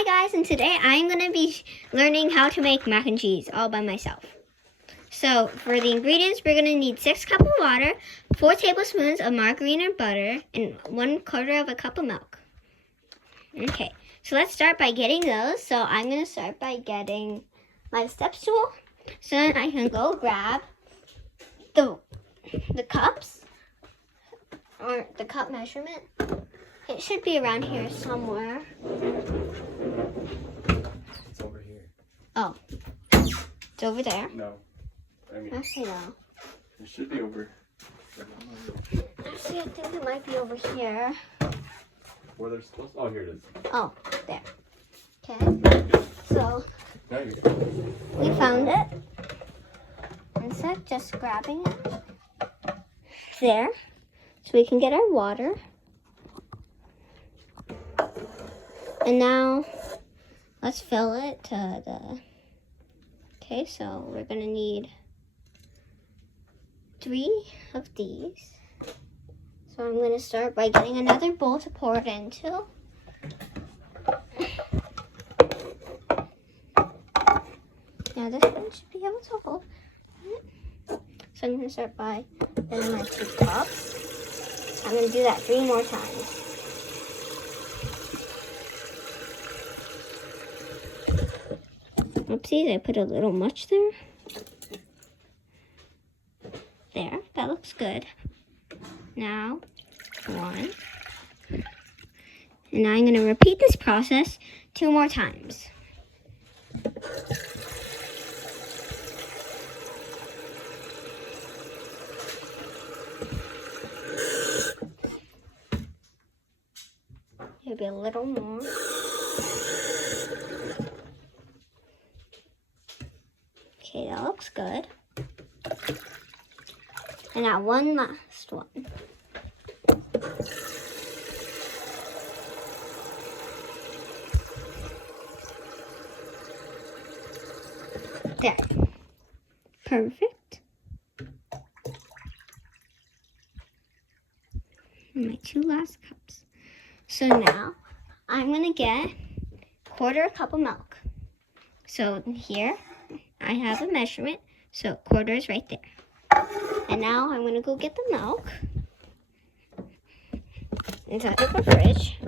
Hi guys, and today I'm going to be learning how to make mac and cheese all by myself. So for the ingredients, we're going to need 6 cups of water, 4 tablespoons of margarine or butter, and 1/4 of a cup of milk. Okay, so let's start by getting those. So I'm going to start by getting my step stool so then I can go grab the cups, or the cup measurement. It should be around here somewhere. It's over here. Oh, it's over there. No. Actually, no. It should be over. Actually, I think it might be over here. Where they're supposed to. Oh, here it is. Oh, there. Okay. So, Now you're we found it. Instead of just grabbing it. There. So we can get our water. And now, let's fill it to the... Okay, so we're going to need 3 of these. So I'm going to start by getting another bowl to pour it into. Now this one should be able to hold it. So I'm going to start by getting my 2 cups. I'm going to do that 3 more times. Oopsies, I put a little much there. There, that looks good. Now, 1. And now I'm going to repeat this process 2 more times. Maybe a little more. Okay, that looks good. And now one last one. There. Perfect. And my 2 last cups. So now I'm going to get 1/4 cup of milk. So here I have a measurement. So 1/4 is right there. And now I'm going to go get the milk inside of the fridge.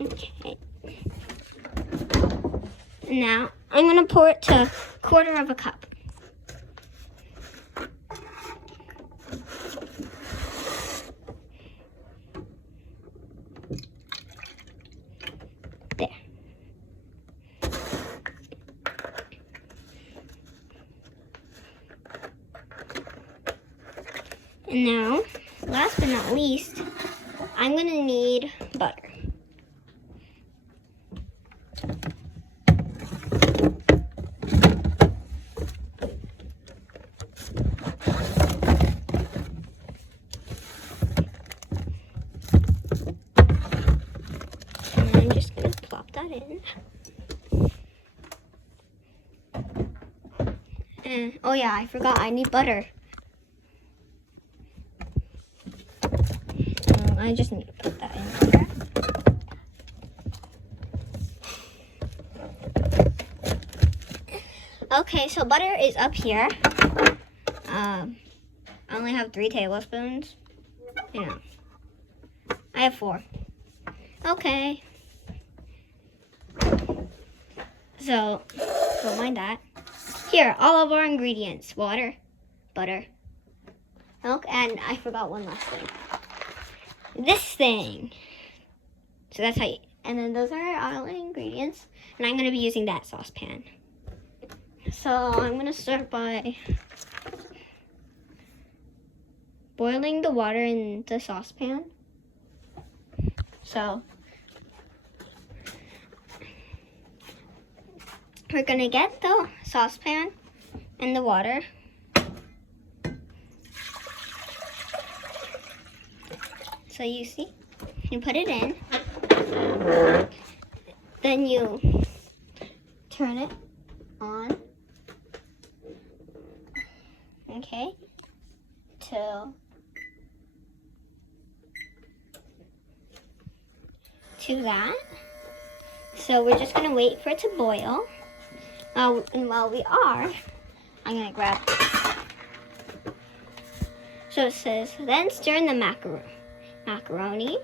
Okay. Now I'm going to pour it to 1/4 of a cup. There. And now, last but not least, I'm going to need butter. And I'm just going to plop that in. And, oh yeah, I forgot, I need butter. I just need to put that in there. Okay, so butter is up here. I only have 3 tablespoons. Yeah. I have 4. Okay. So, don't mind that. Here, all of our ingredients. Water, butter, milk, and I forgot one last thing. This thing. So that's how you, and then those are all the ingredients. And I'm going to be using that saucepan. So I'm going to start by boiling the water in the saucepan. So we're going to get the saucepan and the water. So you see, you put it in. Then you turn it on. Okay. To that. So we're just gonna wait for it to boil. And while we are, I'm gonna grab. So it says, then stir in the macaroni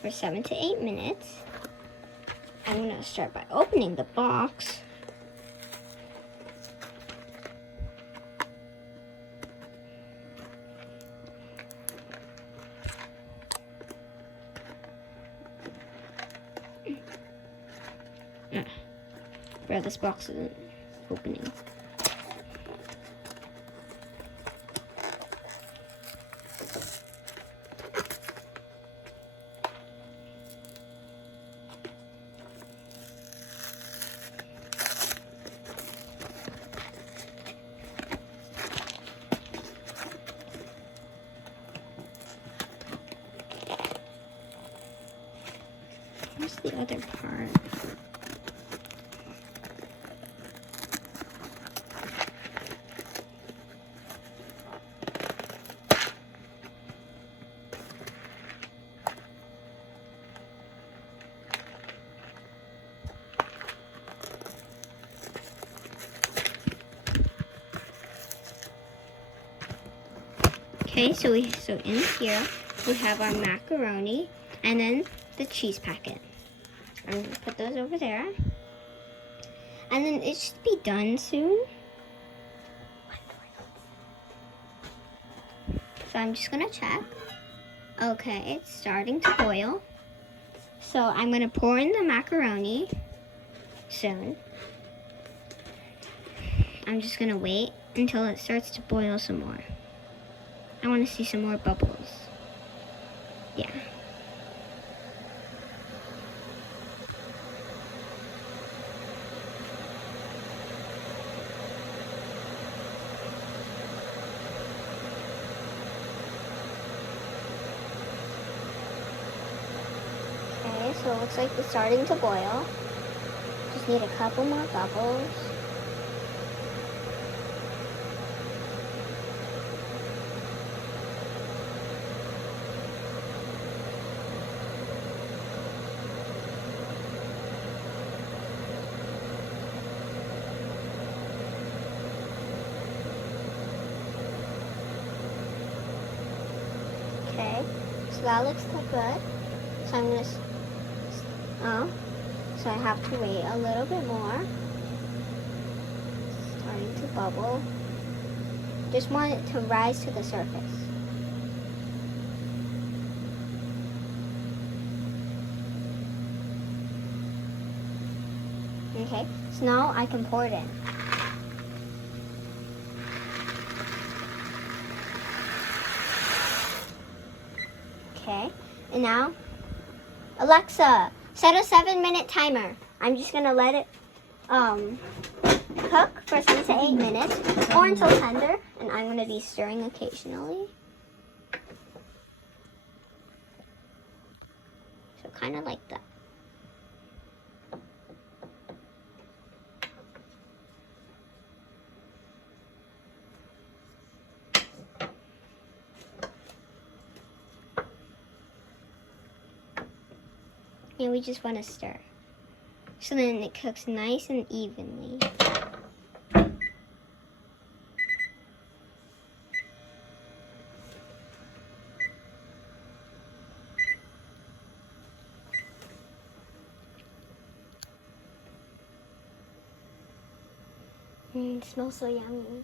for 7 to 8 minutes. I'm gonna start by opening the box. Bro, this box isn't opening. Where's the other part? Okay, so in here we have our macaroni and then the cheese packet. I'm gonna put those over there. And then it should be done soon. So I'm just gonna check. Okay, it's starting to boil. So I'm gonna pour in the macaroni soon. I'm just gonna wait until it starts to boil some more. I want to see some more bubbles. Yeah. Okay, so it looks like it's starting to boil. Just need a couple more bubbles. Okay, so that looks good. So I'm gonna, so I have to wait a little bit more. It's starting to bubble. Just want it to rise to the surface. Okay, so now I can pour it in. Okay, and now, Alexa, set a 7-minute timer. I'm just gonna let it cook for 7 to 8 minutes or until tender, and I'm gonna be stirring occasionally. So kind of like that. And we just want to stir. So then it cooks nice and evenly. It smells so yummy.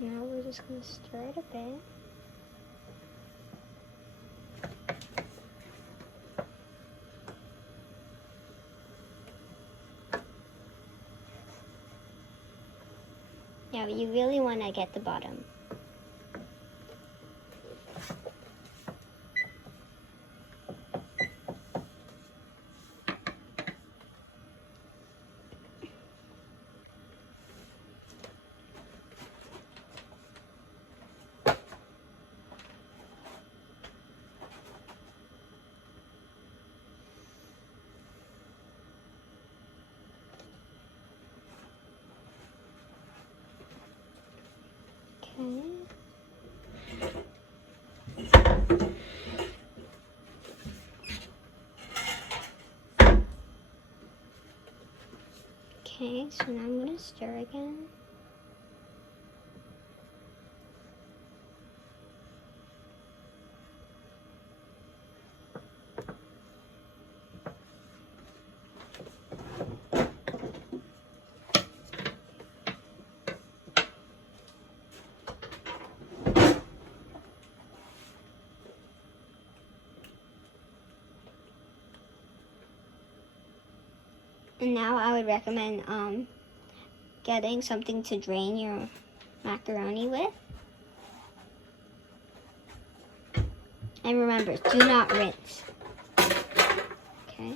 Now we're just going to stir it a bit. Yeah, but you really want to get the bottom. Okay, so now I'm gonna stir again. And now I would recommend getting something to drain your macaroni with. And remember, do not rinse. Okay.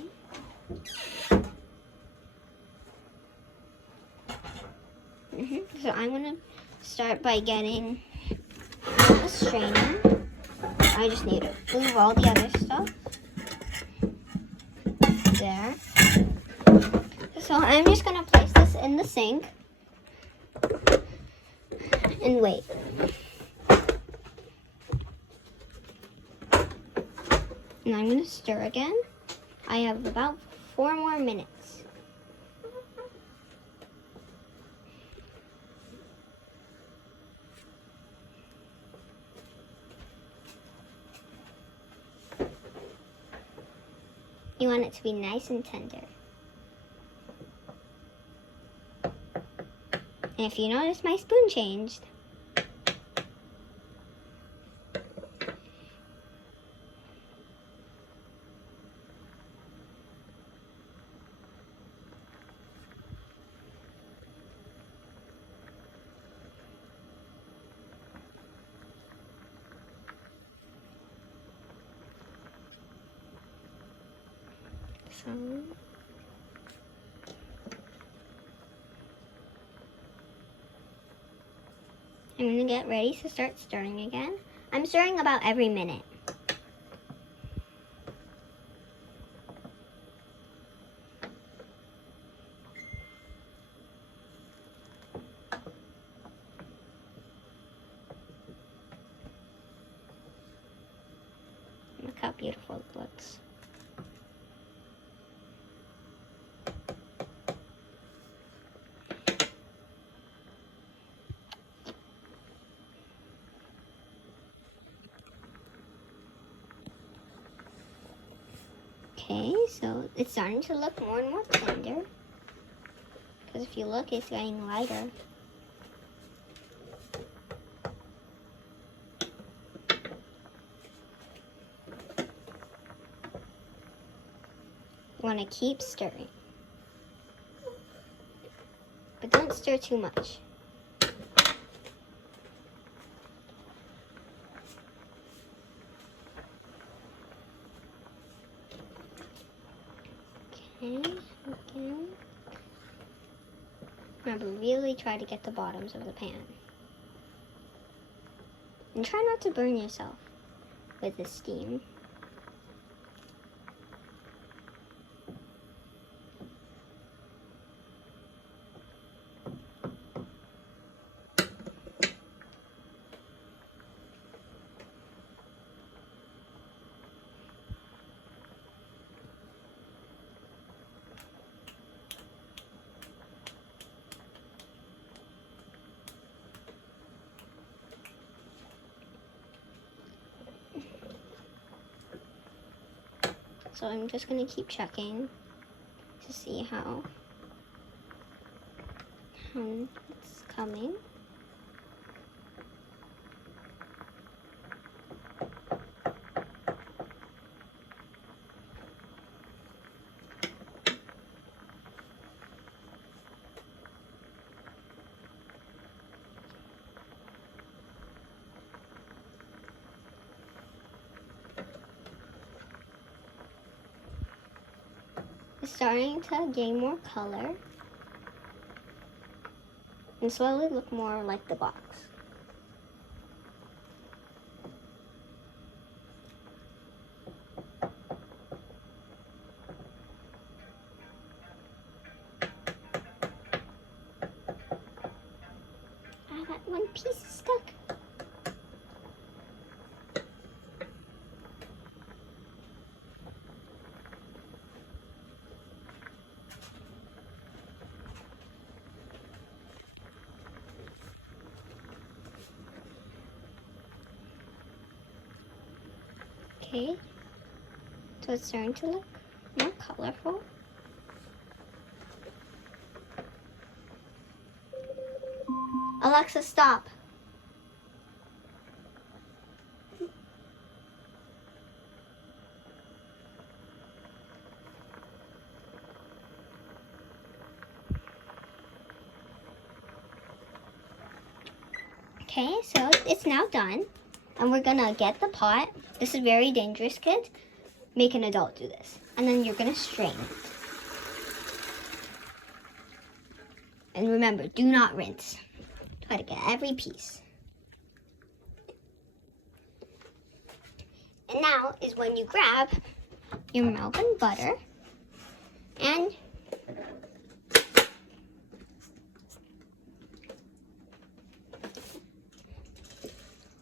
So I'm gonna start by getting a strainer. I just need to move all the other stuff. There. So I'm just gonna place this in the sink and wait. And I'm gonna stir again. I have about 4 more minutes. You want it to be nice and tender. And if you notice, my spoon changed. So I'm gonna get ready to start stirring again. I'm stirring about every minute. Look how beautiful it looks. Okay, so it's starting to look more and more tender. Because if you look, it's getting lighter. You want to keep stirring. But don't stir too much. Okay, again. Remember, really try to get the bottoms of the pan. And try not to burn yourself with the steam. So I'm just going to keep checking to see how it's coming. It's starting to gain more color and slowly look more like the box. Ah, that one piece is stuck. Okay. So it's starting to look more colorful. Alexa, stop. Okay, so it's now done. And we're gonna get the pot. This is very dangerous, kids. Make an adult do this. And then you're gonna strain it. And remember, do not rinse. Try to get every piece. And now is when you grab your milk and butter and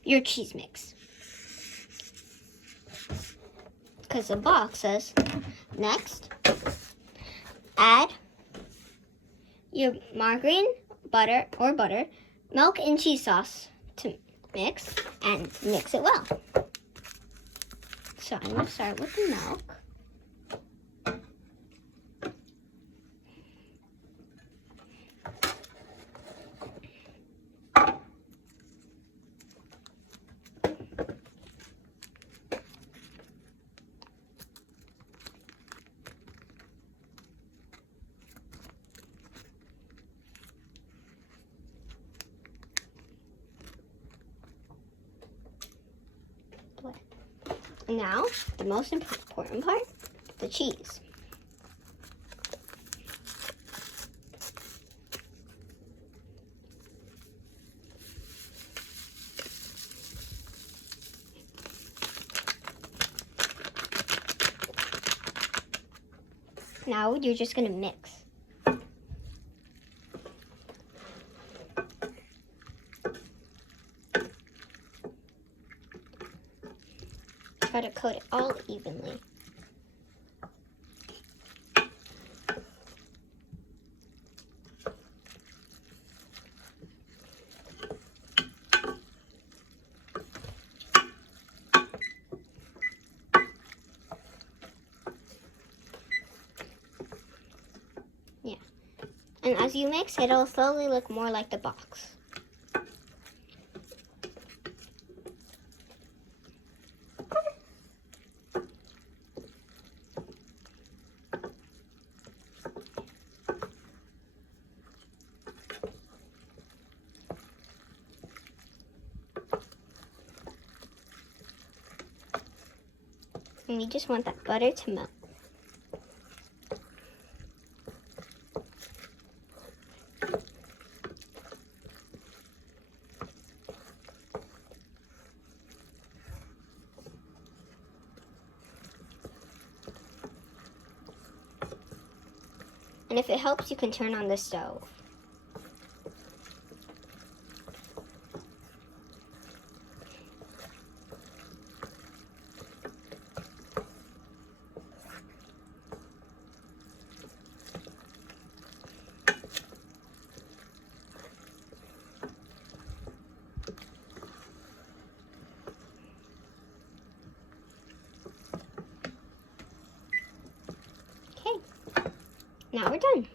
your cheese mix. Because the box says, next, add your margarine, butter, milk, and cheese sauce to mix, and mix it well. So I'm going to start with the milk. And now, the most important part, the cheese. Now you're just gonna mix. Try to coat it all evenly. Yeah. And as you mix, it'll slowly look more like the box. And you just want that butter to melt. And if it helps, you can turn on the stove. Now we're done.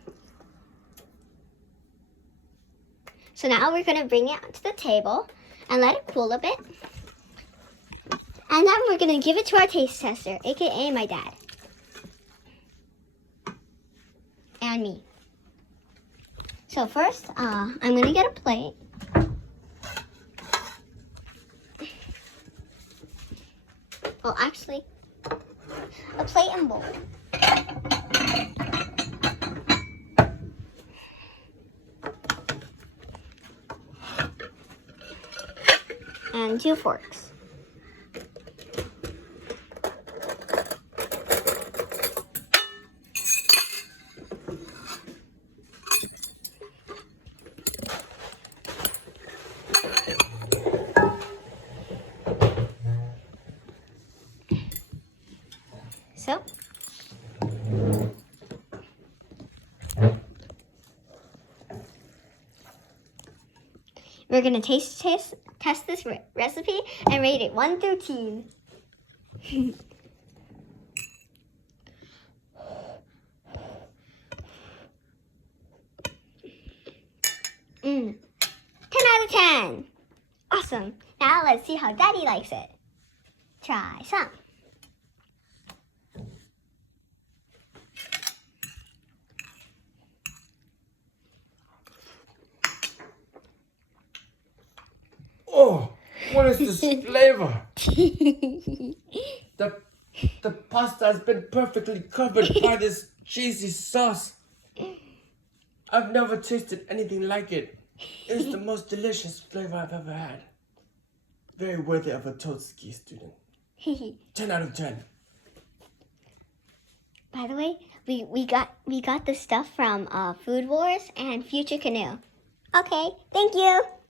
So now we're going to bring it to the table and let it cool a bit. And then we're going to give it to our taste tester, aka my dad. And me. So first, I'm going to get a plate. Well, actually, a plate and bowl. And 2 forks. So, we're going to test this recipe and rate it 1 through 10. 10 out of 10. Awesome. Now let's see how Daddy likes it. Try some. Oh, what is this flavor? The pasta has been perfectly covered by this cheesy sauce. I've never tasted anything like it. It's the most delicious flavor I've ever had. Very worthy of a Totsuki student. 10 out of 10. By the way, we got the stuff from Food Wars and Future Canoe. Okay, thank you.